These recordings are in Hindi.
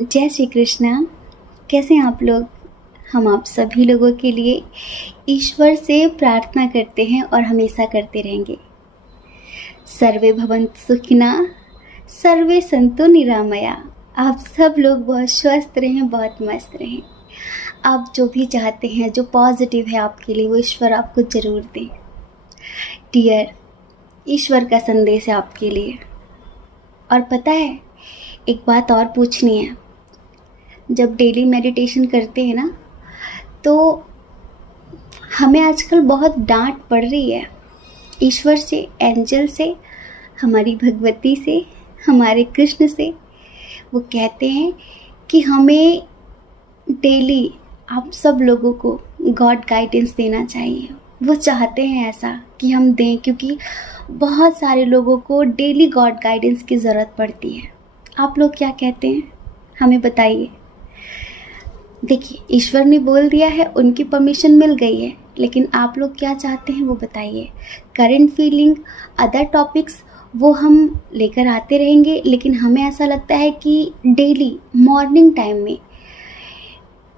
जय श्री कृष्णा। कैसे हैं आप लोग? हम आप सभी लोगों के लिए ईश्वर से प्रार्थना करते हैं और हमेशा करते रहेंगे। सर्वे भवन्तु सुखिनः, सर्वे सन्तु निरामया। आप सब लोग बहुत स्वस्थ रहें, बहुत मस्त रहें। आप जो भी चाहते हैं, जो पॉजिटिव है आपके लिए, वो ईश्वर आपको ज़रूर दे। डियर, ईश्वर का संदेश है आपके लिए। और पता है, एक बात और पूछनी है। जब डेली मेडिटेशन करते हैं ना, तो हमें आजकल बहुत डांट पड़ रही है ईश्वर से, एंजल से, हमारी भगवती से, हमारे कृष्ण से। वो कहते हैं कि हमें डेली आप सब लोगों को गॉड गाइडेंस देना चाहिए। वो चाहते हैं ऐसा कि हम दें, क्योंकि बहुत सारे लोगों को डेली गॉड गाइडेंस की ज़रूरत पड़ती है। आप लोग क्या कहते हैं, हमें बताइए। देखिए, ईश्वर ने बोल दिया है, उनकी परमिशन मिल गई है, लेकिन आप लोग क्या चाहते हैं वो बताइए। करंट फीलिंग, अदर टॉपिक्स वो हम लेकर आते रहेंगे, लेकिन हमें ऐसा लगता है कि डेली मॉर्निंग टाइम में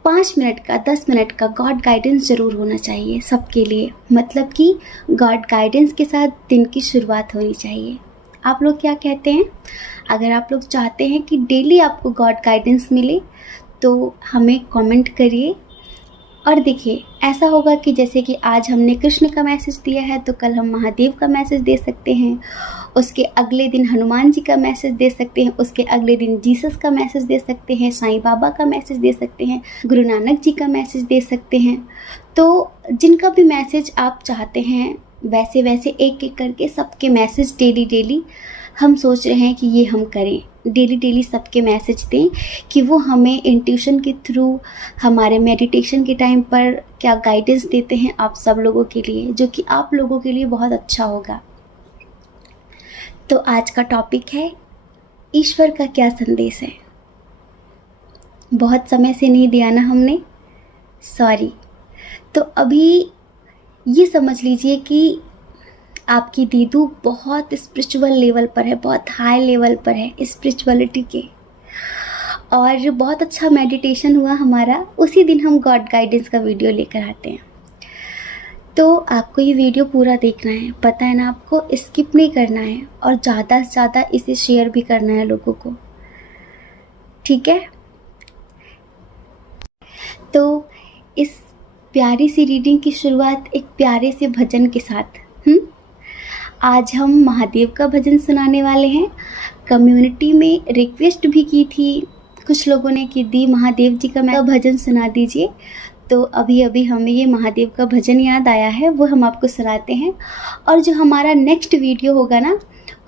5 मिनट का, 10 मिनट का गॉड गाइडेंस ज़रूर होना चाहिए सबके लिए। मतलब कि गॉड गाइडेंस के साथ दिन की शुरुआत होनी चाहिए। आप लोग क्या कहते हैं? अगर आप लोग चाहते हैं कि डेली आपको गॉड गाइडेंस मिले, तो हमें कमेंट करिए। और देखिए, ऐसा होगा कि जैसे कि आज हमने कृष्ण का मैसेज दिया है, तो कल हम महादेव का मैसेज दे सकते हैं, उसके अगले दिन हनुमान जी का मैसेज दे सकते हैं, उसके अगले दिन जीसस का मैसेज दे सकते हैं, साईं बाबा का मैसेज दे सकते हैं, गुरु नानक जी का मैसेज दे सकते हैं। तो जिनका भी मैसेज आप चाहते हैं, वैसे वैसे एक एक करके सबके मैसेज डेली हम सोच रहे हैं कि ये हम करें। डेली सबके मैसेज दें कि वो हमें इंट्यूशन के थ्रू हमारे मेडिटेशन के टाइम पर क्या गाइडेंस देते हैं आप सब लोगों के लिए, जो कि आप लोगों के लिए बहुत अच्छा होगा। तो आज का टॉपिक है, ईश्वर का क्या संदेश है। बहुत समय से नहीं दिया ना हमने, सॉरी। तो अभी ये समझ लीजिए कि आपकी दीदू बहुत स्पिरिचुअल लेवल पर है, बहुत हाई लेवल पर है स्पिरिचुअलिटी के, और बहुत अच्छा मेडिटेशन हुआ हमारा। उसी दिन हम गॉड गाइडेंस का वीडियो लेकर आते हैं। तो आपको ये वीडियो पूरा देखना है, पता है ना आपको, स्किप नहीं करना है, और ज़्यादा से ज़्यादा इसे शेयर भी करना है लोगों को, ठीक है? तो इस प्यारी सी रीडिंग की शुरुआत एक प्यारे से भजन के साथ। आज हम महादेव का भजन सुनाने वाले हैं। कम्युनिटी में रिक्वेस्ट भी की थी कुछ लोगों ने कि दी महादेव जी का भजन सुना दीजिए। तो अभी हमें ये महादेव का भजन याद आया है, वो हम आपको सुनाते हैं। और जो हमारा नेक्स्ट वीडियो होगा ना,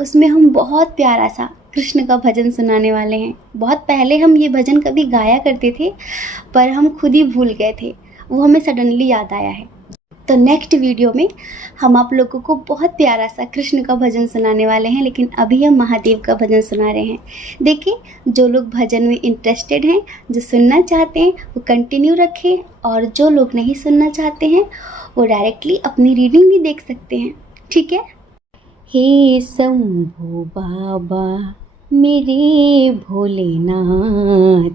उसमें हम बहुत प्यारा सा कृष्ण का भजन सुनाने वाले हैं। बहुत पहले हम ये भजन कभी गाया करते थे, पर हम खुद ही भूल गए थे, वो हमें सडनली याद आया है। तो नेक्स्ट वीडियो में हम आप लोगों को बहुत प्यारा सा कृष्ण का भजन सुनाने वाले हैं, लेकिन अभी हम महादेव का भजन सुना रहे हैं। देखिए, जो लोग भजन में इंटरेस्टेड हैं, जो सुनना चाहते हैं, वो कंटिन्यू रखें, और जो लोग नहीं सुनना चाहते हैं, वो डायरेक्टली अपनी रीडिंग भी देख सकते हैं, ठीक है? हे शंभू बाबा मेरे भोलेनाथ,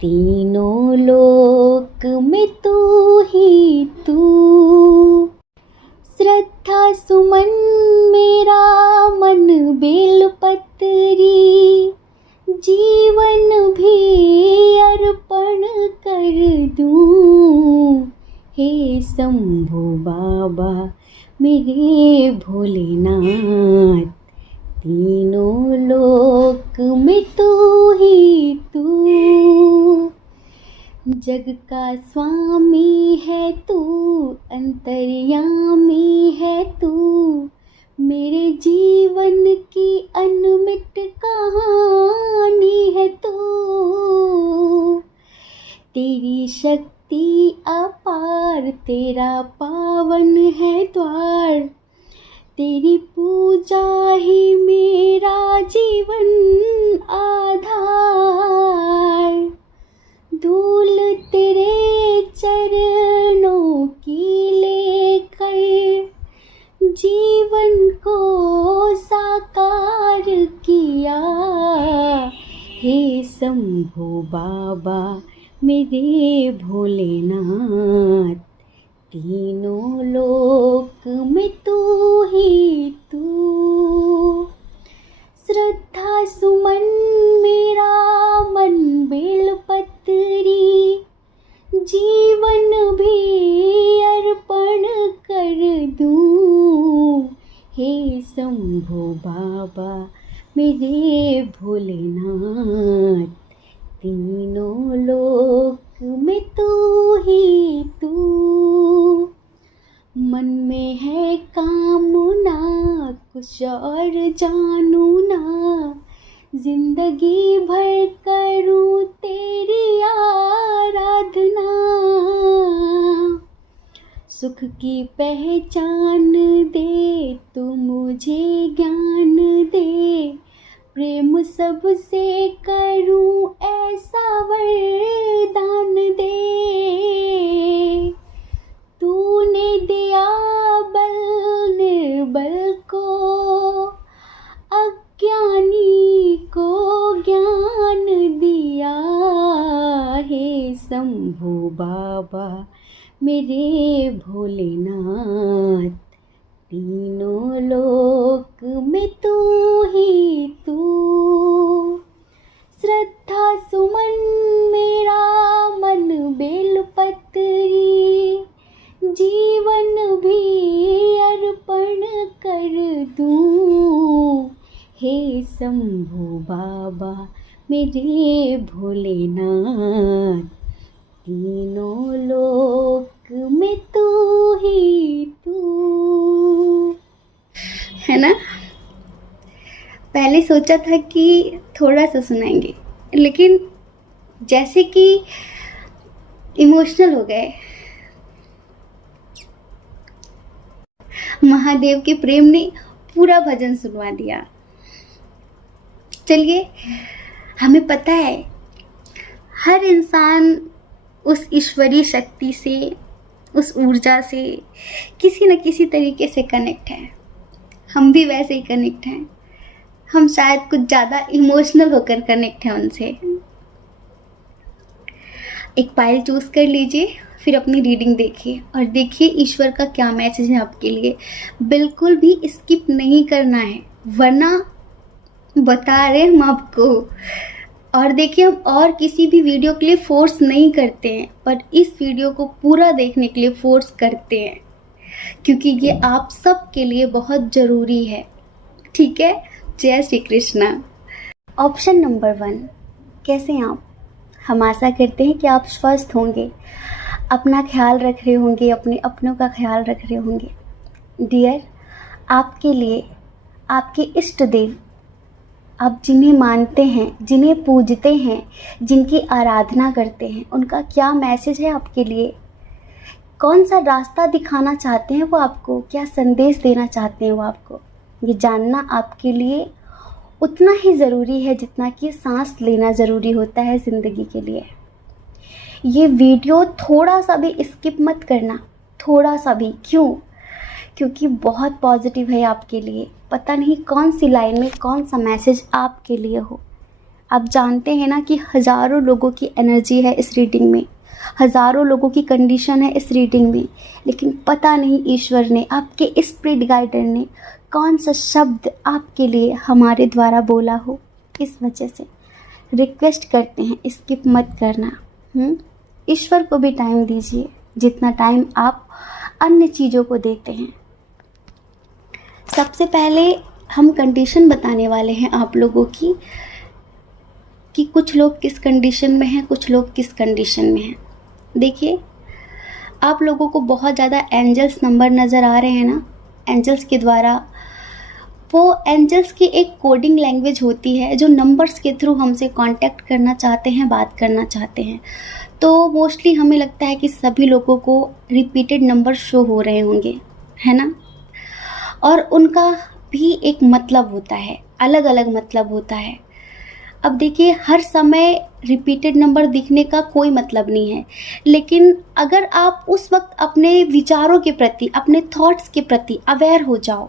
तीनों लोक में तू ही तू, श्रद्धा सुमन मेरा मन बेलपत्री, जीवन भी अर्पण कर दूं। हे शंभू बाबा मेरे भोलेनाथ, तीनों लोक में तू ही तू, जग का स्वामी है तू, अंतर्यामी है तू, मेरे जीवन की अनमिट कहानी है तू, तेरी शक्ति अपार, तेरा पावन है द्वार, तेरी पूजा ही मेरा जीवन आधार, धूल तेरे चरणों की लेकर जीवन को साकार किया। हे शंभो बाबा मेरे भोलेनाथ, तीनों लोक में तू ही तू। श्रद्धा सुमन मेरा मन बेलपत्री, जीवन भी अर्पण कर दूं। हे शंभो बाबा मेरे भोलेनाथ, तीनों लोक में तू ही तू। मन में है कामना कुछ और जानू ना, जिंदगी भर करूं तेरी आराधना। सुख की पहचान दे तू मुझे ज्ञान दे, प्रेम सबसे करूं ऐसा वरदान दे। तूने दिया बल निर्बल को, अज्ञानी को ज्ञान दिया। हे शंभो बाबा मेरे भोलेनाथ, तीनों लोक में तू ही तू। श्रद्धा सुमन मेरा मन बेलपत्री, जीवन भी अर्पण कर दूं। हे शंभो बाबा मेरे भोलेनाथ, तीनों लोक में तू ही तू। है ना? पहले सोचा था कि थोड़ा सा सुनाएंगे, लेकिन जैसे कि इमोशनल हो गए। महादेव के प्रेम ने पूरा भजन सुनवा दिया। चलिए, हमें पता है हर इंसान उस ईश्वरीय शक्ति से, उस ऊर्जा से किसी न किसी तरीके से कनेक्ट है। हम भी वैसे ही कनेक्ट हैं। हम शायद कुछ ज़्यादा इमोशनल होकर कनेक्ट हैं उनसे। एक पायल चूज कर लीजिए, फिर अपनी रीडिंग देखिए और देखिए ईश्वर का क्या मैसेज है आपके लिए। बिल्कुल भी स्किप नहीं करना है, वरना बता रहे हम आपको। और देखिए, हम और किसी भी वीडियो के लिए फोर्स नहीं करते हैं, पर इस वीडियो को पूरा देखने के लिए फोर्स करते हैं, क्योंकि ये आप सब के लिए बहुत ज़रूरी है। ठीक है? जय श्री कृष्णा। ऑप्शन नंबर 1, कैसे हैं आप? हम आशा करते हैं कि आप स्वस्थ होंगे, अपना ख्याल रख रहे होंगे, अपने अपनों का ख्याल रख रहे होंगे। डियर, आपके लिए आपके इष्ट देव, आप जिन्हें मानते हैं, जिन्हें पूजते हैं, जिनकी आराधना करते हैं, उनका क्या मैसेज है आपके लिए? कौन सा रास्ता दिखाना चाहते हैं वो आपको? क्या संदेश देना चाहते हैं वो आपको? ये जानना आपके लिए उतना ही ज़रूरी है जितना कि सांस लेना ज़रूरी होता है ज़िंदगी के लिए। ये वीडियो थोड़ा सा भी स्किप मत करना, थोड़ा सा भी। क्यों? क्योंकि बहुत पॉजिटिव है आपके लिए। पता नहीं कौन सी लाइन में कौन सा मैसेज आपके लिए हो। आप जानते हैं ना कि हज़ारों लोगों की एनर्जी है इस रीडिंग में, हज़ारों लोगों की कंडीशन है इस रीडिंग में, लेकिन पता नहीं ईश्वर ने, आपके स्पिरिट गाइडर ने कौन सा शब्द आपके लिए हमारे द्वारा बोला हो। इस वजह से रिक्वेस्ट करते हैं, स्किप मत करना। ईश्वर को भी टाइम दीजिए जितना टाइम आप अन्य चीज़ों को देते हैं। सबसे पहले हम कंडीशन बताने वाले हैं आप लोगों की, कि कुछ लोग किस कंडीशन में हैं, कुछ लोग किस कंडीशन में हैं। देखिए, आप लोगों को बहुत ज़्यादा एंजल्स नंबर नज़र आ रहे हैं ना, एंजल्स के द्वारा। वो एंजल्स की एक कोडिंग लैंग्वेज होती है जो नंबर्स के थ्रू हमसे कांटेक्ट करना चाहते हैं, बात करना चाहते हैं। तो मोस्टली हमें लगता है कि सभी लोगों को रिपीटेड नंबर शो हो रहे होंगे, है ना? और उनका भी एक मतलब होता है, अलग अलग मतलब होता है। अब देखिए, हर समय रिपीटेड नंबर दिखने का कोई मतलब नहीं है, लेकिन अगर आप उस वक्त अपने विचारों के प्रति, अपने थॉट्स के प्रति अवेयर हो जाओ,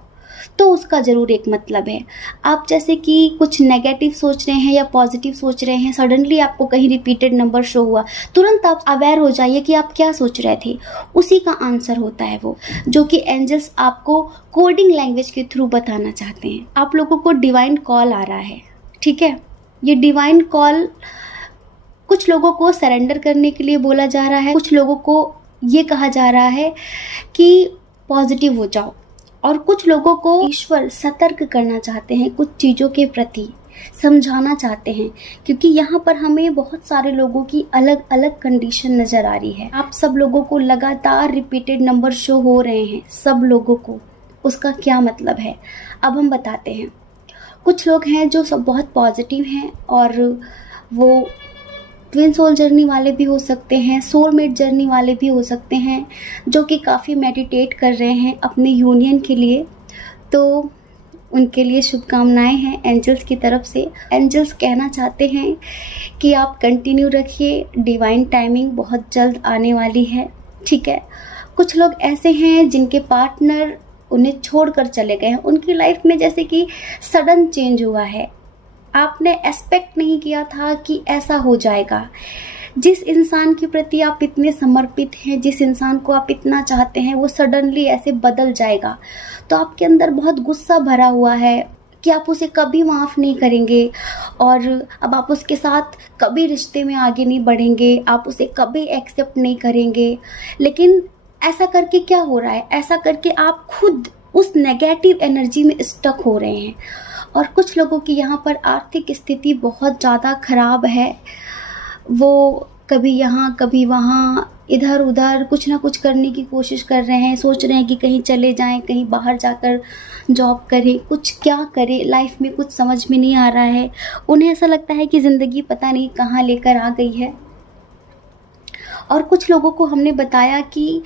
तो उसका ज़रूर एक मतलब है। आप जैसे कि कुछ नेगेटिव सोच रहे हैं या पॉजिटिव सोच रहे हैं, सडनली आपको कहीं रिपीटेड नंबर शो हुआ, तुरंत आप अवेयर हो जाइए कि आप क्या सोच रहे थे, उसी का आंसर होता है वो, जो कि एंजल्स आपको कोडिंग लैंग्वेज के थ्रू बताना चाहते हैं। आप लोगों को डिवाइन कॉल आ रहा है, ठीक है। ये डिवाइन कॉल कुछ लोगों को सरेंडर करने के लिए बोला जा रहा है, कुछ लोगों को ये कहा जा रहा है कि पॉजिटिव हो जाओ, और कुछ लोगों को ईश्वर सतर्क करना चाहते हैं, कुछ चीज़ों के प्रति समझाना चाहते हैं, क्योंकि यहाँ पर हमें बहुत सारे लोगों की अलग अलग कंडीशन नज़र आ रही है। आप सब लोगों को लगातार रिपीटेड नंबर शो हो रहे हैं, सब लोगों को, उसका क्या मतलब है अब हम बताते हैं। कुछ लोग हैं जो सब बहुत पॉजिटिव हैं, और वो ट्विन सोल जर्नी वाले भी हो सकते हैं, सोलमेट जर्नी वाले भी हो सकते हैं, जो कि काफ़ी मेडिटेट कर रहे हैं अपने यूनियन के लिए। तो उनके लिए शुभकामनाएं हैं एंजल्स की तरफ से। एंजल्स कहना चाहते हैं कि आप कंटिन्यू रखिए, डिवाइन टाइमिंग बहुत जल्द आने वाली है, ठीक है। कुछ लोग ऐसे हैं जिनके पार्टनर उन्हें छोड़कर चले गए हैं, उनकी लाइफ में जैसे कि सडन चेंज हुआ है, आपने एक्सपेक्ट नहीं किया था कि ऐसा हो जाएगा। जिस इंसान के प्रति आप इतने समर्पित हैं, जिस इंसान को आप इतना चाहते हैं, वो सडनली ऐसे बदल जाएगा, तो आपके अंदर बहुत गुस्सा भरा हुआ है कि आप उसे कभी माफ़ नहीं करेंगे, और अब आप उसके साथ कभी रिश्ते में आगे नहीं बढ़ेंगे, आप उसे कभी एक्सेप्ट नहीं करेंगे। लेकिन ऐसा करके क्या हो रहा है, ऐसा करके आप खुद उस नेगेटिव एनर्जी में स्टक हो रहे हैं। और कुछ लोगों की यहाँ पर आर्थिक स्थिति बहुत ज़्यादा ख़राब है, वो कभी यहाँ कभी वहाँ इधर उधर कुछ ना कुछ करने की कोशिश कर रहे हैं, सोच रहे हैं कि कहीं चले जाएं, कहीं बाहर जाकर जॉब करें, कुछ क्या करें, लाइफ में कुछ समझ में नहीं आ रहा है। उन्हें ऐसा लगता है कि ज़िंदगी पता नहीं कहाँ लेकर आ गई है। और कुछ लोगों को हमने बताया कि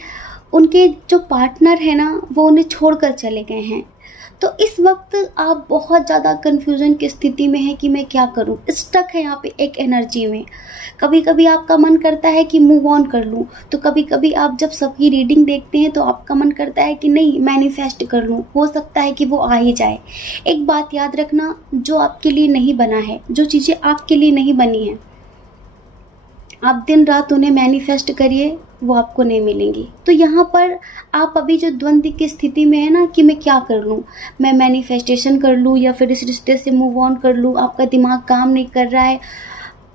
उनके जो पार्टनर है ना, वो उन्हें छोड़कर चले गए हैं। तो इस वक्त आप बहुत ज़्यादा कन्फ्यूज़न की स्थिति में हैं कि मैं क्या करूं, स्टक है यहाँ पे एक एनर्जी में। कभी कभी आपका मन करता है कि मूव ऑन कर लूं, तो कभी कभी आप जब सबकी रीडिंग देखते हैं तो आपका मन करता है कि नहीं मैनिफेस्ट कर लूं, हो सकता है कि वो आ ही जाए। एक बात याद रखना, जो आपके लिए नहीं बना है, जो चीज़ें आपके लिए नहीं बनी हैं, आप दिन रात उन्हें मैनिफेस्ट करिए, वो आपको नहीं मिलेंगी। तो यहाँ पर आप अभी जो द्वंद्व की स्थिति में है ना कि मैं क्या कर लूँ, मैं मैनिफेस्टेशन कर लूँ या फिर इस रिश्ते से मूव ऑन कर लूँ, आपका दिमाग काम नहीं कर रहा है,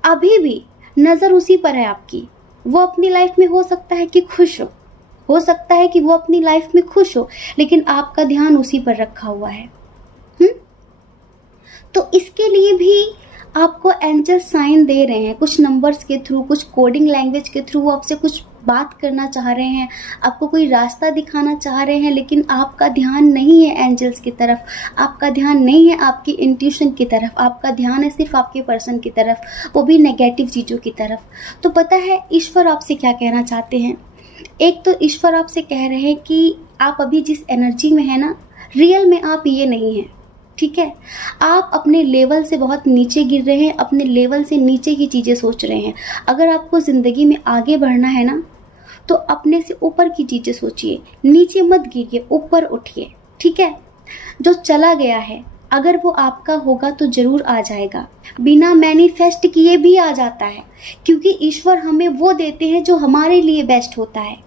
अभी भी नज़र उसी पर है आपकी। वो अपनी लाइफ में हो सकता है कि खुश हो सकता है कि वो अपनी लाइफ में खुश हो, लेकिन आपका ध्यान उसी पर रखा हुआ है। तो इसके लिए भी आपको एंजल साइन दे रहे हैं, कुछ नंबर्स के थ्रू, कुछ कोडिंग लैंग्वेज के थ्रू आपसे कुछ बात करना चाह रहे हैं, आपको कोई रास्ता दिखाना चाह रहे हैं, लेकिन आपका ध्यान नहीं है एंजल्स की तरफ, आपका ध्यान नहीं है आपकी इंट्यूशन की तरफ, आपका ध्यान है सिर्फ आपके पर्सन की तरफ, वो भी नेगेटिव चीज़ों की तरफ। तो पता है ईश्वर आपसे क्या कहना चाहते हैं? एक तो ईश्वर आपसे कह रहे हैं कि आप अभी जिस एनर्जी में है ना, रियल में आप ये नहीं हैं, ठीक है। आप अपने लेवल से बहुत नीचे गिर रहे हैं, अपने लेवल से नीचे की चीज़ें सोच रहे हैं। अगर आपको ज़िंदगी में आगे बढ़ना है ना, तो अपने से ऊपर की चीज़ें सोचिए, नीचे मत गिरिए, ऊपर उठिए, ठीक है। जो चला गया है अगर वो आपका होगा तो ज़रूर आ जाएगा, बिना मैनिफेस्ट किए भी आ जाता है, क्योंकि ईश्वर हमें वो देते हैं जो हमारे लिए बेस्ट होता है,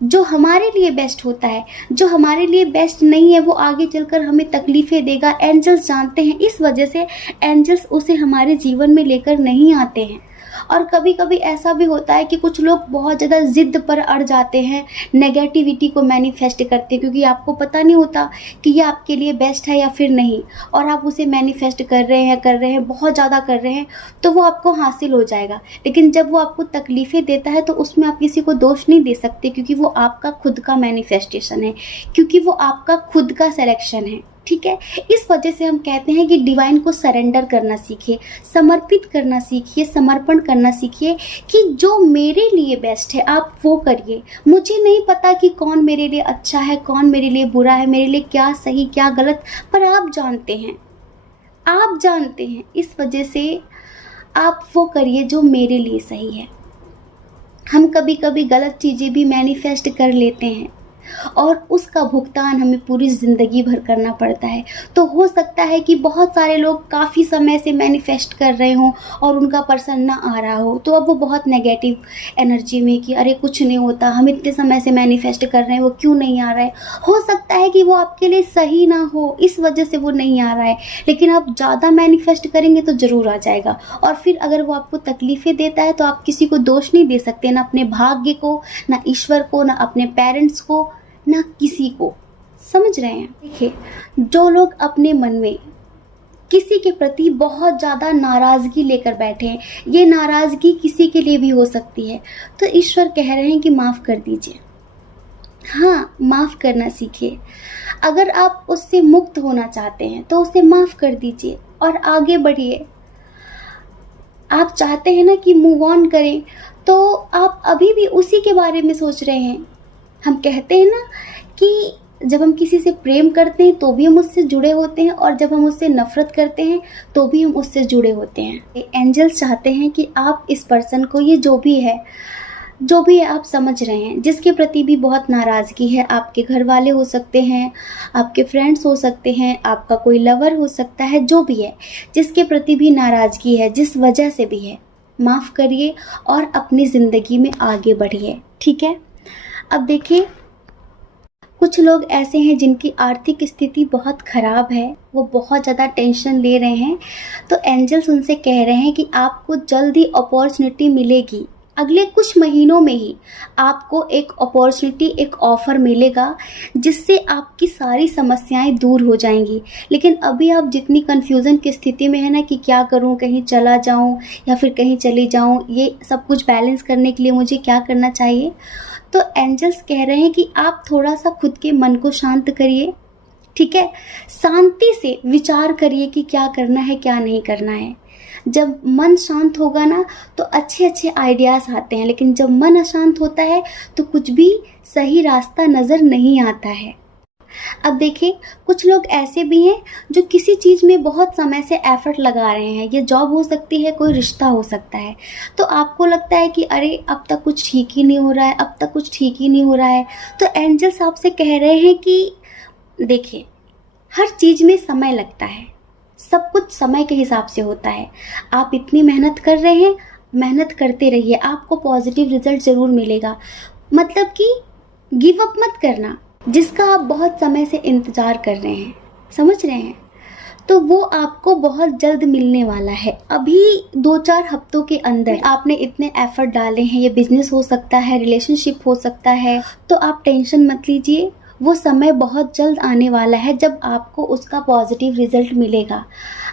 जो हमारे लिए बेस्ट होता है। जो हमारे लिए बेस्ट नहीं है वो आगे चलकर हमें तकलीफ़ें देगा, एंजल्स जानते हैं। इस वजह से एंजल्स उसे हमारे जीवन में लेकर नहीं आते हैं। और कभी कभी ऐसा भी होता है कि कुछ लोग बहुत ज़्यादा ज़िद्द पर अड़ जाते हैं, नेगेटिविटी को मैनिफेस्ट करते हैं, क्योंकि आपको पता नहीं होता कि ये आपके लिए बेस्ट है या फिर नहीं, और आप उसे मैनिफेस्ट कर रहे हैं, बहुत ज़्यादा कर रहे हैं, तो वो आपको हासिल हो जाएगा। लेकिन जब वो आपको तकलीफ़ें देता है तो उसमें आप किसी को दोष नहीं दे सकते, क्योंकि वो आपका खुद का मैनिफेस्टेशन है, क्योंकि वो आपका खुद का सिलेक्शन है, ठीक है। इस वजह से हम कहते हैं कि डिवाइन को सरेंडर करना सीखिए, समर्पित करना सीखिए, समर्पण करना सीखिए कि जो मेरे लिए बेस्ट है आप वो करिए। मुझे नहीं पता कि कौन मेरे लिए अच्छा है, कौन मेरे लिए बुरा है, मेरे लिए क्या सही क्या गलत, पर आप जानते हैं, आप जानते हैं। इस वजह से आप वो करिए जो मेरे लिए सही है। हम कभी कभी गलत चीज़ें भी मैनिफेस्ट कर लेते हैं, और उसका भुगतान हमें पूरी ज़िंदगी भर करना पड़ता है। तो हो सकता है कि बहुत सारे लोग काफ़ी समय से मैनिफेस्ट कर रहे हों और उनका पर्सन ना आ रहा हो, तो अब वो बहुत नेगेटिव एनर्जी में कि अरे कुछ नहीं होता, हम इतने समय से मैनिफेस्ट कर रहे हैं, वो क्यों नहीं आ रहा है। हो सकता है कि वो आपके लिए सही ना हो, इस वजह से वो नहीं आ रहा है, लेकिन आप ज़्यादा मैनिफेस्ट करेंगे तो ज़रूर आ जाएगा। और फिर अगर वो आपको तकलीफ़ें देता है तो आप किसी को दोष नहीं दे सकते, ना अपने भाग्य को, ना ईश्वर को, ना अपने पेरेंट्स को, ना किसी को। समझ रहे हैं? देखिए, जो लोग अपने मन में किसी के प्रति बहुत ज़्यादा नाराज़गी लेकर बैठे हैं, ये नाराज़गी किसी के लिए भी हो सकती है, तो ईश्वर कह रहे हैं कि माफ़ कर दीजिए। हाँ, माफ़ करना सीखिए। अगर आप उससे मुक्त होना चाहते हैं तो उसे माफ़ कर दीजिए और आगे बढ़िए। आप चाहते हैं ना कि मूव ऑन करें, तो आप अभी भी उसी के बारे में सोच रहे हैं। हम कहते हैं ना कि जब हम किसी से प्रेम करते हैं तो भी हम उससे जुड़े होते हैं, और जब हम उससे नफ़रत करते हैं तो भी हम उससे जुड़े होते हैं। एंजल्स चाहते हैं कि आप इस पर्सन को, ये जो भी है आप समझ रहे हैं, जिसके प्रति भी बहुत नाराज़गी है, आपके घर वाले हो सकते हैं, आपके फ्रेंड्स हो सकते हैं, आपका कोई लवर हो सकता है, जो भी है, जिसके प्रति भी नाराज़गी है, जिस वजह से भी है, माफ़ करिए और अपनी ज़िंदगी में आगे बढ़िए। ठीक है? अब देखिए, कुछ लोग ऐसे हैं जिनकी आर्थिक स्थिति बहुत ख़राब है, वो बहुत ज़्यादा टेंशन ले रहे हैं, तो एंजल्स उनसे कह रहे हैं कि आपको जल्द ही अपॉर्चुनिटी मिलेगी। अगले कुछ महीनों में ही आपको एक अपॉर्चुनिटी, एक ऑफ़र मिलेगा, जिससे आपकी सारी समस्याएं दूर हो जाएंगी। लेकिन अभी आप जितनी कन्फ्यूज़न की स्थिति में है ना कि क्या करूं, कहीं चला जाऊं या फिर कहीं चली जाऊं, ये सब कुछ बैलेंस करने के लिए मुझे क्या करना चाहिए, तो एंजल्स कह रहे हैं कि आप थोड़ा सा खुद के मन को शांत करिए। ठीक है? शांति से विचार करिए कि क्या करना है, क्या नहीं करना है। जब मन शांत होगा ना तो अच्छे अच्छे आइडियाज़ आते हैं, लेकिन जब मन अशांत होता है तो कुछ भी सही रास्ता नज़र नहीं आता है। अब देखिए, कुछ लोग ऐसे भी हैं जो किसी चीज़ में बहुत समय से एफर्ट लगा रहे हैं। ये जॉब हो सकती है, कोई रिश्ता हो सकता है, तो आपको लगता है कि अरे अब तक कुछ ठीक ही नहीं हो रहा है, अब तक कुछ ठीक ही नहीं हो रहा है। तो एंजल्स आपसे कह रहे हैं कि देखिए, हर चीज़ में समय लगता है, सब कुछ समय के हिसाब से होता है। आप इतनी मेहनत कर रहे हैं, मेहनत करते रहिए, आपको पॉजिटिव रिजल्ट ज़रूर मिलेगा। मतलब कि गिव अप मत करना, जिसका आप बहुत समय से इंतज़ार कर रहे हैं, समझ रहे हैं, तो वो आपको बहुत जल्द मिलने वाला है। अभी 2-4 हफ्तों के अंदर आपने इतने एफर्ट डाले हैं, ये बिजनेस हो सकता है, रिलेशनशिप हो सकता है, तो आप टेंशन मत लीजिए, वो समय बहुत जल्द आने वाला है जब आपको उसका पॉजिटिव रिजल्ट मिलेगा।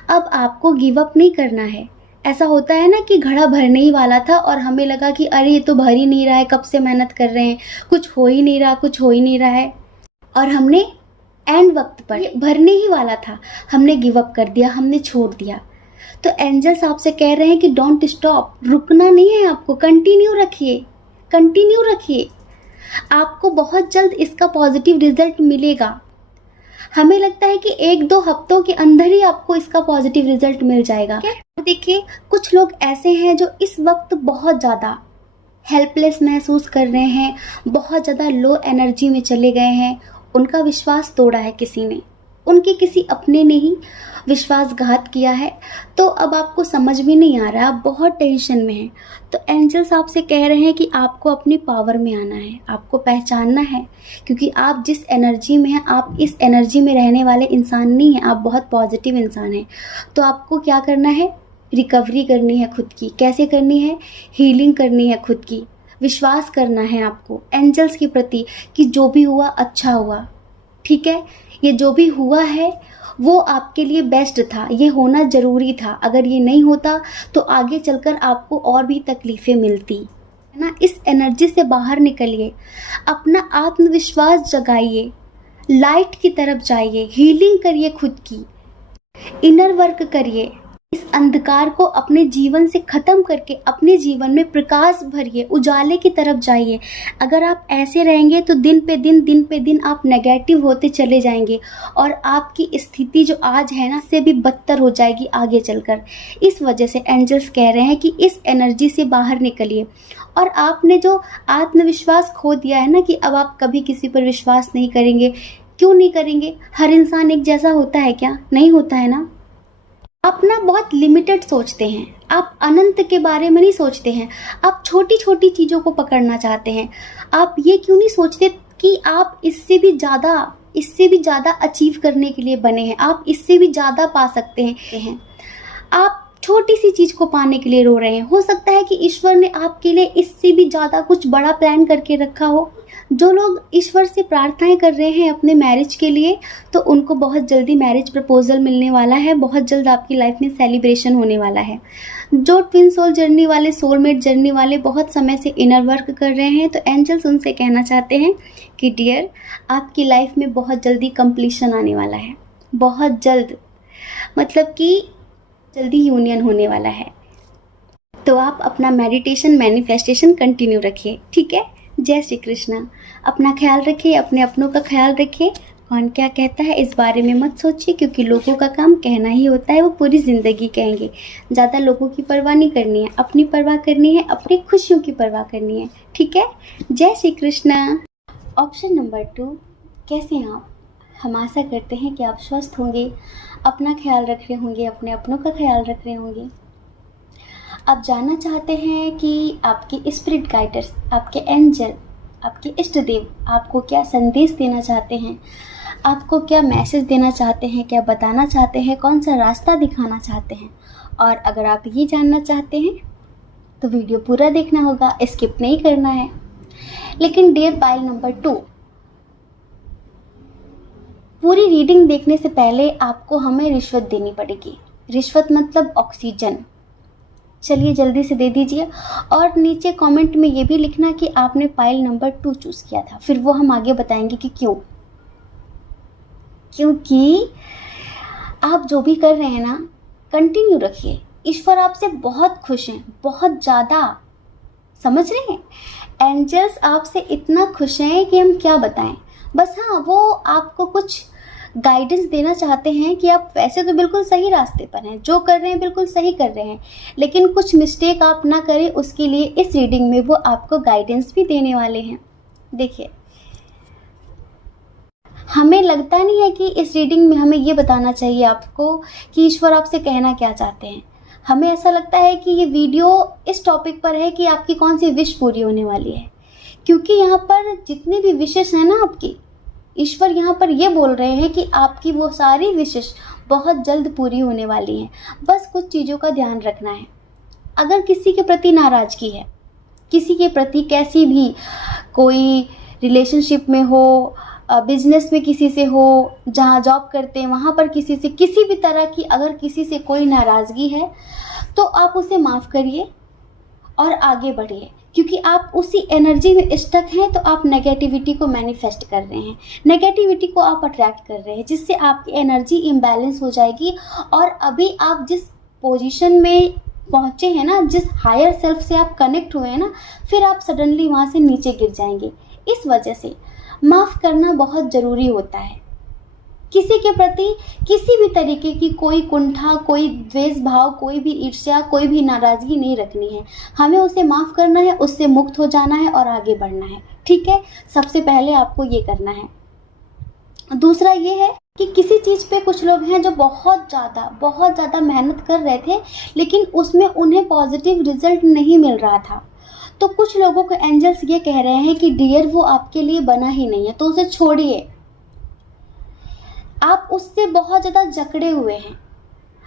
अब आपको गिव अप नहीं करना है। ऐसा होता है ना कि घड़ा भरने ही वाला था और हमें लगा कि अरे ये तो भर ही नहीं रहा है, कब से मेहनत कर रहे हैं, कुछ हो ही नहीं रहा, कुछ हो ही नहीं रहा है, और हमने एंड वक्त पर, ये भरने ही वाला था, हमने गिव अप कर दिया, हमने छोड़ दिया। तो एंजल्स आपसे कह रहे हैं कि डोंट स्टॉप, रुकना नहीं है आपको, कंटिन्यू रखिए, कंटिन्यू रखिए। आपको बहुत जल्द इसका पॉजिटिव रिजल्ट मिलेगा। हमें लगता है कि 1-2 हफ्तों के अंदर ही आपको इसका पॉजिटिव रिजल्ट मिल जाएगा। देखिए, कुछ लोग ऐसे हैं जो इस वक्त बहुत ज़्यादा हेल्पलेस महसूस कर रहे हैं, बहुत ज़्यादा लो एनर्जी में चले गए हैं, उनका विश्वास तोड़ा है किसी ने, उनके किसी अपने ने ही विश्वासघात किया है, तो अब आपको समझ में नहीं आ रहा, आप बहुत टेंशन में हैं। तो एंजल्स आपसे कह रहे हैं कि आपको अपनी पावर में आना है, आपको पहचानना है, क्योंकि आप जिस एनर्जी में हैं, आप इस एनर्जी में रहने वाले इंसान नहीं हैं, आप बहुत पॉजिटिव इंसान हैं। तो आपको क्या करना है, रिकवरी करनी है खुद की। कैसे करनी है? हीलिंग करनी है खुद की, विश्वास करना है आपको एंजल्स के प्रति कि जो भी हुआ अच्छा हुआ। ठीक है? ये जो भी हुआ है वो आपके लिए बेस्ट था, ये होना ज़रूरी था। अगर ये नहीं होता तो आगे चलकर आपको और भी तकलीफ़ें मिलती, है ना। इस एनर्जी से बाहर निकलिए, अपना आत्मविश्वास जगाइए, लाइट की तरफ जाइए, हीलिंग करिए खुद की, इनर वर्क करिए। इस अंधकार को अपने जीवन से खत्म करके अपने जीवन में प्रकाश भरिए, उजाले की तरफ जाइए। अगर आप ऐसे रहेंगे तो दिन पे दिन आप नेगेटिव होते चले जाएंगे और आपकी स्थिति जो आज है ना, से भी बदतर हो जाएगी आगे चलकर। इस वजह से एंजल्स कह रहे हैं कि इस एनर्जी से बाहर निकलिए। और आपने जो आत्मविश्वास खो दिया है ना, कि अब आप कभी किसी पर विश्वास नहीं करेंगे, क्यों नहीं करेंगे? हर इंसान एक जैसा होता है क्या? नहीं होता है ना। आप ना बहुत लिमिटेड सोचते हैं, आप अनंत के बारे में नहीं सोचते हैं, आप छोटी छोटी चीज़ों को पकड़ना चाहते हैं। आप ये क्यों नहीं सोचते कि आप इससे भी ज़्यादा अचीव करने के लिए बने हैं, आप इससे भी ज़्यादा पा सकते हैं। आप छोटी सी चीज़ को पाने के लिए रो रहे हैं। हो सकता है कि ईश्वर ने आपके लिए इससे भी ज़्यादा कुछ बड़ा प्लान करके रखा हो। जो लोग ईश्वर से प्रार्थनाएं कर रहे हैं अपने मैरिज के लिए, तो उनको बहुत जल्दी मैरिज प्रपोजल मिलने वाला है, बहुत जल्द आपकी लाइफ में सेलिब्रेशन होने वाला है। जो ट्विन सोल जर्नी वाले, सोलमेट जर्नी वाले बहुत समय से इनर वर्क कर रहे हैं, तो एंजल्स उनसे कहना चाहते हैं कि डियर, आपकी लाइफ में बहुत जल्दी कंप्लीशन आने वाला है, बहुत जल्द, मतलब कि जल्दी यूनियन होने वाला है। तो आप अपना मेडिटेशन, मैनिफेस्टेशन कंटिन्यू रखिए, ठीक है। जय श्री कृष्णा। अपना ख्याल रखिए, अपने अपनों का ख्याल रखिए। कौन क्या कहता है इस बारे में मत सोचिए, क्योंकि लोगों का काम कहना ही होता है, वो पूरी ज़िंदगी कहेंगे। ज़्यादा लोगों की परवाह नहीं करनी है, अपनी परवाह करनी है, अपनी खुशियों की परवाह करनी है, ठीक है। जय श्री कृष्णा। ऑप्शन नंबर 2, कैसे हैं आप? हम आशा करते हैं कि आप स्वस्थ होंगे, अपना ख्याल रख रहे होंगे, अपने अपनों का ख्याल रख रहे होंगे। आप जानना चाहते हैं कि आपके स्पिरिट गाइडर्स, आपके एंजल, आपके इष्ट देव आपको क्या संदेश देना चाहते हैं, आपको क्या मैसेज देना चाहते हैं, क्या बताना चाहते हैं, कौन सा रास्ता दिखाना चाहते हैं। और अगर आप ये जानना चाहते हैं तो वीडियो पूरा देखना होगा, स्किप नहीं करना है। लेकिन डियर पाइल नंबर 2, पूरी रीडिंग देखने से पहले आपको हमें रिश्वत देनी पड़ेगी। रिश्वत मतलब ऑक्सीजन। चलिए जल्दी से दे दीजिए, और नीचे कमेंट में ये भी लिखना कि आपने पाइल नंबर 2 चूज़ किया था, फिर वो हम आगे बताएंगे कि क्यों। क्योंकि आप जो भी कर रहे हैं ना, कंटिन्यू रखिए। ईश्वर आपसे बहुत खुश हैं, बहुत ज़्यादा, समझ रहे हैं। एंजल्स आपसे इतना खुश हैं कि हम क्या बताएं। बस हाँ, वो आपको कुछ गाइडेंस देना चाहते हैं कि आप वैसे तो बिल्कुल सही रास्ते पर हैं, जो कर रहे हैं बिल्कुल सही कर रहे हैं, लेकिन कुछ मिस्टेक आप ना करें, उसके लिए इस रीडिंग में वो आपको गाइडेंस भी देने वाले हैं। देखिए, हमें लगता नहीं है कि इस रीडिंग में हमें ये बताना चाहिए आपको कि ईश्वर आपसे कहना क्या चाहते हैं। हमें ऐसा लगता है कि ये वीडियो इस टॉपिक पर है कि आपकी कौन सी विश पूरी होने वाली है, क्योंकि यहाँ पर जितनी भी विशेष हैं ना आपकी, ईश्वर यहाँ पर ये बोल रहे हैं कि आपकी वो सारी विशेष बहुत जल्द पूरी होने वाली हैं। बस कुछ चीज़ों का ध्यान रखना है। अगर किसी के प्रति नाराज़गी है, किसी के प्रति कैसी भी, कोई रिलेशनशिप में हो, बिजनेस में किसी से हो, जहाँ जॉब करते हैं वहाँ पर किसी से, किसी भी तरह की अगर किसी से कोई नाराज़गी है, तो आप उसे माफ़ करिए और आगे बढ़िए, क्योंकि आप उसी एनर्जी में स्टक हैं। तो आप नेगेटिविटी को मैनिफेस्ट कर रहे हैं, नेगेटिविटी को आप अट्रैक्ट कर रहे हैं, जिससे आपकी एनर्जी इम्बैलेंस हो जाएगी। और अभी आप जिस पोजीशन में पहुँचे हैं ना, जिस हायर सेल्फ से आप कनेक्ट हुए हैं ना, फिर आप सडनली वहाँ से नीचे गिर जाएंगे। इस वजह से माफ़ करना बहुत ज़रूरी होता है। किसी के प्रति किसी भी तरीके की कोई कुंठा, कोई द्वेष भाव, कोई भी ईर्ष्या, कोई भी नाराज़गी नहीं रखनी है। हमें उसे माफ़ करना है, उससे मुक्त हो जाना है और आगे बढ़ना है, ठीक है। सबसे पहले आपको ये करना है। दूसरा ये है कि किसी चीज़ पे कुछ लोग हैं जो बहुत ज़्यादा मेहनत कर रहे थे, लेकिन उसमें उन्हें पॉजिटिव रिजल्ट नहीं मिल रहा था। तो कुछ लोगों को एंजल्स ये कह रहे हैं कि डियर, वो आपके लिए बना ही नहीं है, तो उसे छोड़िए। आप उससे बहुत ज़्यादा जकड़े हुए हैं,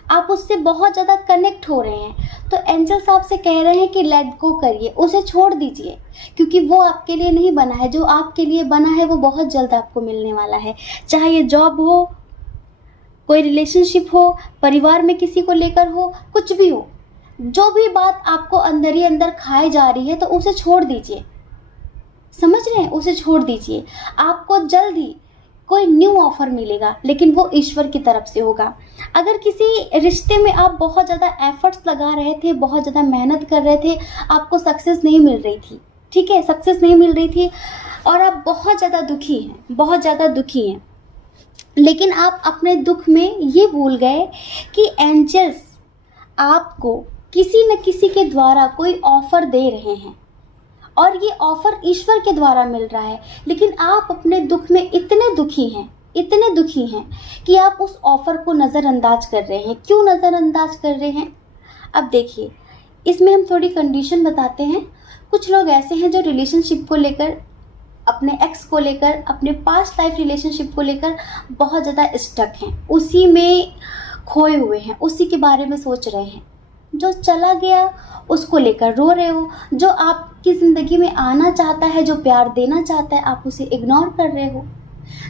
आप उससे बहुत ज़्यादा कनेक्ट हो रहे हैं, तो एंजल्स आपसे कह रहे हैं कि लेट गो करिए, उसे छोड़ दीजिए, क्योंकि वो आपके लिए नहीं बना है। जो आपके लिए बना है वो बहुत जल्द आपको मिलने वाला है। चाहे ये जॉब हो, कोई रिलेशनशिप हो, परिवार में किसी को लेकर हो, कुछ भी हो, जो भी बात आपको अंदर ही अंदर खाए जा रही है, तो उसे छोड़ दीजिए। समझ रहे हैं, उसे छोड़ दीजिए। आपको जल्द ही कोई न्यू ऑफर मिलेगा, लेकिन वो ईश्वर की तरफ से होगा। अगर किसी रिश्ते में आप बहुत ज़्यादा एफर्ट्स लगा रहे थे, बहुत ज़्यादा मेहनत कर रहे थे, आपको सक्सेस नहीं मिल रही थी, ठीक है, सक्सेस नहीं मिल रही थी और आप बहुत ज़्यादा दुखी हैं, बहुत ज़्यादा दुखी हैं, लेकिन आप अपने दुख में ये भूल गए कि एंजल्स आपको किसी न किसी के द्वारा कोई ऑफर दे रहे हैं और ये ऑफर ईश्वर के द्वारा मिल रहा है, लेकिन आप अपने दुख में इतने दुखी हैं, इतने दुखी हैं कि आप उस ऑफर को नज़रअंदाज कर रहे हैं। क्यों नज़रअंदाज कर रहे हैं? अब देखिए, इसमें हम थोड़ी कंडीशन बताते हैं। कुछ लोग ऐसे हैं जो रिलेशनशिप को लेकर, अपने एक्स को लेकर, अपने पास्ट लाइफ रिलेशनशिप को लेकर बहुत ज़्यादा स्टक हैं, उसी में खोए हुए हैं, उसी के बारे में सोच रहे हैं। जो चला गया उसको लेकर रो रहे हो, जो आपकी ज़िंदगी में आना चाहता है, जो प्यार देना चाहता है, आप उसे इग्नोर कर रहे हो।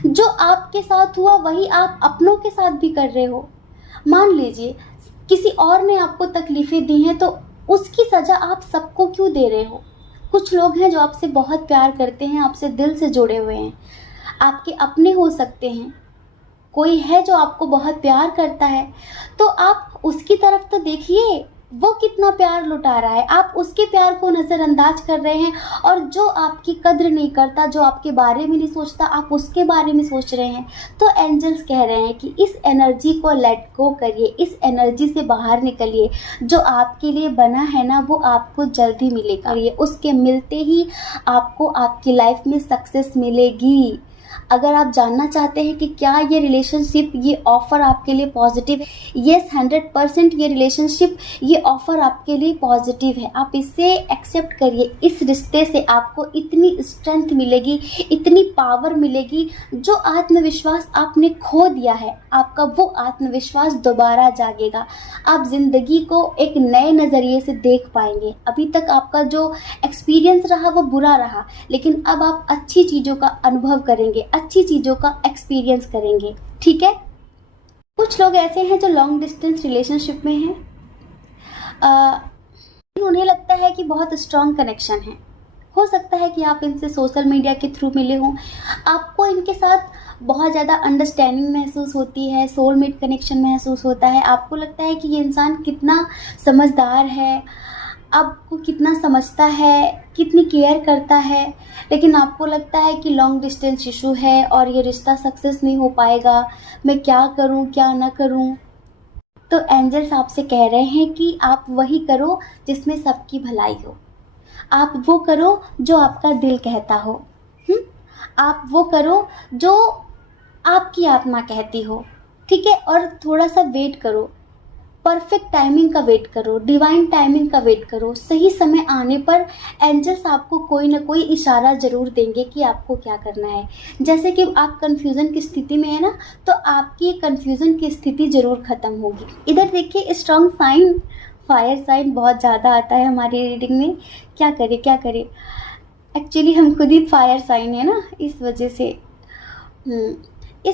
जो आपके साथ हुआ वही आप अपनों के साथ भी कर रहे हो। मान लीजिए किसी और ने आपको तकलीफ़ें दी हैं, तो उसकी सज़ा आप सबको क्यों दे रहे हो? कुछ लोग हैं जो आपसे बहुत प्यार करते हैं, आपसे दिल से जुड़े हुए हैं, आपके अपने हो सकते हैं। कोई है जो आपको बहुत प्यार करता है, तो आप उसकी तरफ तो देखिए, वो कितना प्यार लुटा रहा है। आप उसके प्यार को नज़रअंदाज कर रहे हैं और जो आपकी कद्र नहीं करता, जो आपके बारे में नहीं सोचता, आप उसके बारे में सोच रहे हैं। तो एंजल्स कह रहे हैं कि इस एनर्जी को लेट गो करिए, इस एनर्जी से बाहर निकलिए। जो आपके लिए बना है ना, वो आपको जल्दी मिलेगा। ये उसके मिलते ही आपको आपकी लाइफ में सक्सेस मिलेगी। अगर आप जानना चाहते हैं कि क्या ये रिलेशनशिप, ये ऑफ़र आपके लिए पॉजिटिव है, येस 100% ये रिलेशनशिप, ये ऑफ़र आपके लिए पॉजिटिव है। आप इसे एक्सेप्ट करिए। इस रिश्ते से आपको इतनी स्ट्रेंथ मिलेगी, इतनी पावर मिलेगी। जो आत्मविश्वास आपने खो दिया है, आपका वो आत्मविश्वास दोबारा जागेगा। आप ज़िंदगी को एक नए नज़रिए से देख पाएंगे। अभी तक आपका जो एक्सपीरियंस रहा वो बुरा रहा, लेकिन अब आप अच्छी चीज़ों का अनुभव करेंगे, अच्छी चीज़ों का एक्सपीरियंस करेंगे, ठीक है। कुछ लोग ऐसे हैं जो लॉन्ग डिस्टेंस रिलेशनशिप में हैं, उन्हें लगता है कि बहुत स्ट्रॉन्ग कनेक्शन है। हो सकता है कि आप इनसे सोशल मीडिया के थ्रू मिले हों, आपको इनके साथ बहुत ज़्यादा अंडरस्टैंडिंग महसूस होती है, सोलमेट कनेक्शन महसूस होता है। आपको लगता है कि ये इंसान कितना समझदार है, आपको कितना समझता है, कितनी केयर करता है, लेकिन आपको लगता है कि लॉन्ग डिस्टेंस इशू है और ये रिश्ता सक्सेस नहीं हो पाएगा। मैं क्या करूं, क्या ना करूं? तो एंजल्स आपसे कह रहे हैं कि आप वही करो जिसमें सबकी भलाई हो। आप वो करो जो आपका दिल कहता हो। आप वो करो जो आपकी आत्मा कहती हो, ठीक है। और थोड़ा सा वेट करो, परफेक्ट टाइमिंग का वेट करो, डिवाइन टाइमिंग का वेट करो। सही समय आने पर एंजल्स आपको कोई ना कोई इशारा ज़रूर देंगे कि आपको क्या करना है। जैसे कि आप कन्फ्यूज़न की स्थिति में है ना, तो आपकी कन्फ्यूज़न की स्थिति ज़रूर ख़त्म होगी। इधर देखिए, स्ट्रॉन्ग साइन, फायर साइन बहुत ज़्यादा आता है हमारी रीडिंग में। क्या करें, क्या करें? एक्चुअली हम खुद ही फायर साइन है ना, इस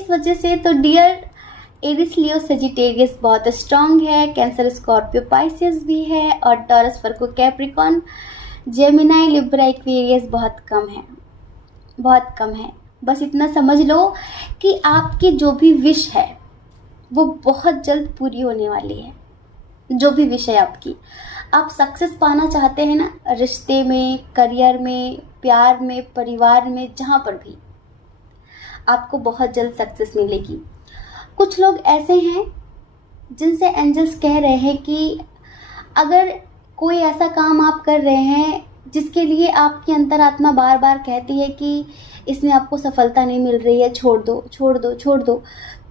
वजह से तो डियर एरिस, लियो, सजिटेरियस बहुत स्ट्रांग है। कैंसर, स्कॉर्पियो, पाइसेस भी है, और टॉरस, वर्गो, कैप्रिकॉन, जेमिनाई, लिब्रा, एक्वेरियस बहुत कम है, बहुत कम है। बस इतना समझ लो कि आपकी जो भी विश है वो बहुत जल्द पूरी होने वाली है। जो भी विश है आपकी, आप सक्सेस पाना चाहते हैं ना, रिश्ते में, करियर में, प्यार में, परिवार में, जहाँ पर भी, आपको बहुत जल्द सक्सेस मिलेगी। कुछ लोग ऐसे हैं जिनसे एंजल्स कह रहे हैं कि अगर कोई ऐसा काम आप कर रहे हैं जिसके लिए आपकी अंतरात्मा बार बार कहती है कि इसमें आपको सफलता नहीं मिल रही है, छोड़ दो, छोड़ दो, छोड़ दो,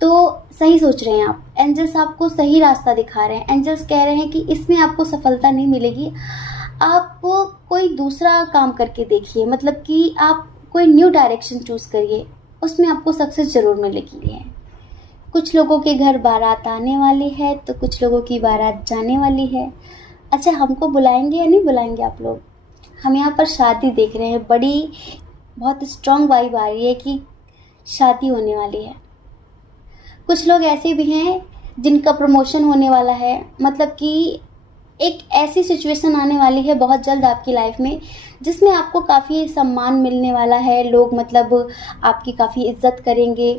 तो सही सोच रहे हैं आप। एंजल्स आपको सही रास्ता दिखा रहे हैं। एंजल्स कह रहे हैं कि इसमें आपको सफलता नहीं मिलेगी, आप कोई दूसरा काम करके देखिए, मतलब कि आप कोई न्यू डायरेक्शन चूज़ करिए, उसमें आपको सक्सेस ज़रूर मिलेगी। कुछ लोगों के घर बारात आने वाली है, तो कुछ लोगों की बारात जाने वाली है। अच्छा, हमको बुलाएंगे या नहीं बुलाएंगे आप लोग? हम यहाँ पर शादी देख रहे हैं, बड़ी बहुत स्ट्रॉन्ग वाइब आ रही है कि शादी होने वाली है। कुछ लोग ऐसे भी हैं जिनका प्रमोशन होने वाला है, मतलब कि एक ऐसी सिचुएशन आने वाली है बहुत जल्द आपकी लाइफ में जिसमें आपको काफ़ी सम्मान मिलने वाला है। लोग मतलब आपकी काफ़ी इज्जत करेंगे।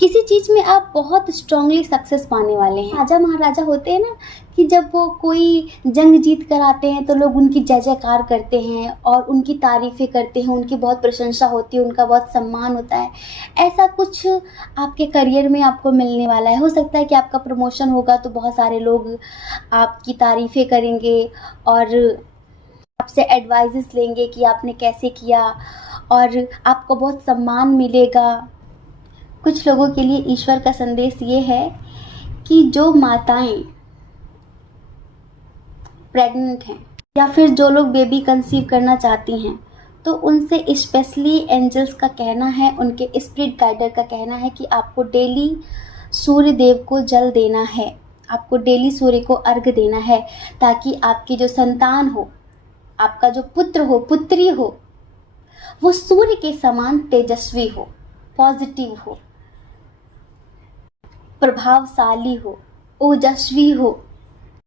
किसी चीज़ में आप बहुत स्ट्रांगली सक्सेस पाने वाले हैं। राजा महाराजा होते हैं ना कि जब वो कोई जंग जीत कर आते हैं तो लोग उनकी जय जयकार करते हैं और उनकी तारीफ़ें करते हैं, उनकी बहुत प्रशंसा होती है, उनका बहुत सम्मान होता है। ऐसा कुछ आपके करियर में आपको मिलने वाला है। हो सकता है कि आपका प्रमोशन होगा तो बहुत सारे लोग आपकी तारीफ़ें करेंगे और आपसे एडवाइजेस लेंगे कि आपने कैसे किया, और आपको बहुत सम्मान मिलेगा। कुछ लोगों के लिए ईश्वर का संदेश ये है कि जो माताएं प्रेग्नेंट हैं या फिर जो लोग बेबी कंसीव करना चाहती हैं, तो उनसे स्पेशली एंजल्स का कहना है, उनके स्पिरिट गाइडर का कहना है कि आपको डेली सूर्य देव को जल देना है, आपको डेली सूर्य को अर्घ देना है, ताकि आपकी जो संतान हो, आपका जो पुत्र हो, पुत्री हो, वो सूर्य के समान तेजस्वी हो, पॉजिटिव हो, प्रभावशाली हो, ओजस्वी हो,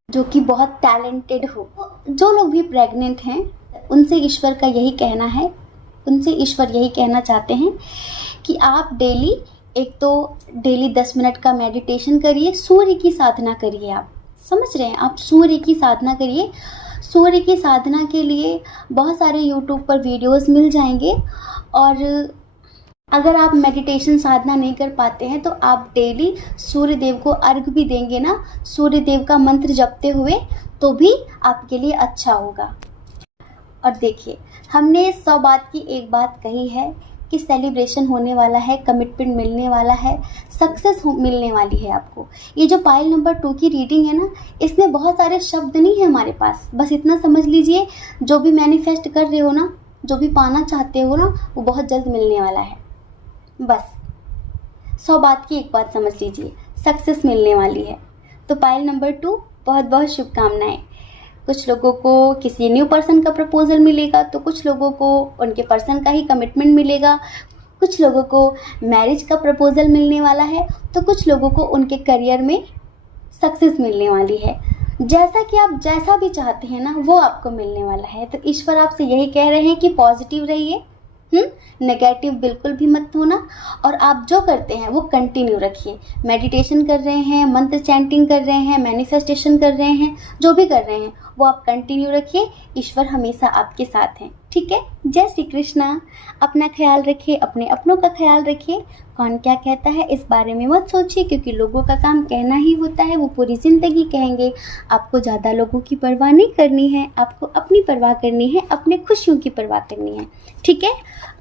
जो कि बहुत टैलेंटेड हो। जो लोग भी प्रेग्नेंट हैं उनसे ईश्वर का यही कहना है, उनसे ईश्वर यही कहना चाहते हैं कि आप डेली 10 मिनट का मेडिटेशन करिए, सूर्य की साधना करिए। आप समझ रहे हैं, आप सूर्य की साधना करिए। सूर्य की साधना के लिए बहुत सारे यूट्यूब पर वीडियोस मिल जाएंगे, और अगर आप मेडिटेशन साधना नहीं कर पाते हैं तो आप डेली सूर्य देव को अर्घ भी देंगे ना, सूर्य देव का मंत्र जपते हुए, तो भी आपके लिए अच्छा होगा। और देखिए, हमने 100 बात की एक बात कही है कि सेलिब्रेशन होने वाला है, कमिटमेंट मिलने वाला है, सक्सेस मिलने वाली है आपको। ये जो पाइल नंबर 2 की रीडिंग है ना, इसमें बहुत सारे शब्द नहीं है हमारे पास। बस इतना समझ लीजिए, जो भी मैनिफेस्ट कर रहे हो ना, जो भी पाना चाहते हो ना, वो बहुत जल्द मिलने वाला है। बस 100 बात की एक बात समझ लीजिए, सक्सेस मिलने वाली है। तो पाइल नंबर 2, बहुत बहुत शुभकामनाएं। कुछ लोगों को किसी न्यू पर्सन का प्रपोजल मिलेगा, तो कुछ लोगों को उनके पर्सन का ही कमिटमेंट मिलेगा, कुछ लोगों को मैरिज का प्रपोजल मिलने वाला है, तो कुछ लोगों को उनके करियर में सक्सेस मिलने वाली है। जैसा कि आप जैसा भी चाहते हैं ना, वो आपको मिलने वाला है। तो ईश्वर आपसे यही कह रहे हैं कि पॉजिटिव रहिए, नेगेटिव बिल्कुल भी मत होना, और आप जो करते हैं वो कंटिन्यू रखिए। मेडिटेशन कर रहे हैं, मंत्र चैंटिंग कर रहे हैं, मैनिफेस्टेशन कर रहे हैं, जो भी कर रहे हैं वो आप कंटिन्यू रखिए। ईश्वर हमेशा आपके साथ हैं, ठीक है। जय श्री कृष्णा। अपना ख्याल रखिए, अपने अपनों का ख्याल रखिए। कौन क्या कहता है इस बारे में मत सोचिए, क्योंकि लोगों का काम कहना ही होता है, वो पूरी ज़िंदगी कहेंगे। आपको ज़्यादा लोगों की परवाह नहीं करनी है, आपको अपनी परवाह करनी है, अपने खुशियों की परवाह करनी है, ठीक है।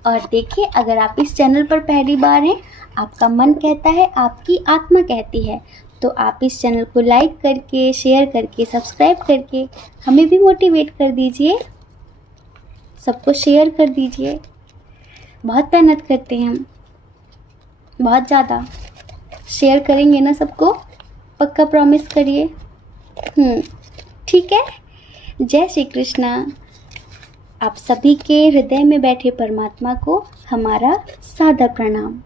और देखिए, अगर आप इस चैनल पर पहली बार हैं, आपका मन कहता है, आपकी आत्मा कहती है, तो आप इस चैनल को लाइक करके, शेयर करके, सब्सक्राइब करके हमें भी मोटिवेट कर दीजिए, सबको शेयर कर दीजिए। बहुत मेहनत करते हैं हम, बहुत ज़्यादा। शेयर करेंगे ना सबको, पक्का प्रॉमिस करिए। ठीक है। जय श्री कृष्णा। आप सभी के हृदय में बैठे परमात्मा को हमारा सादर प्रणाम।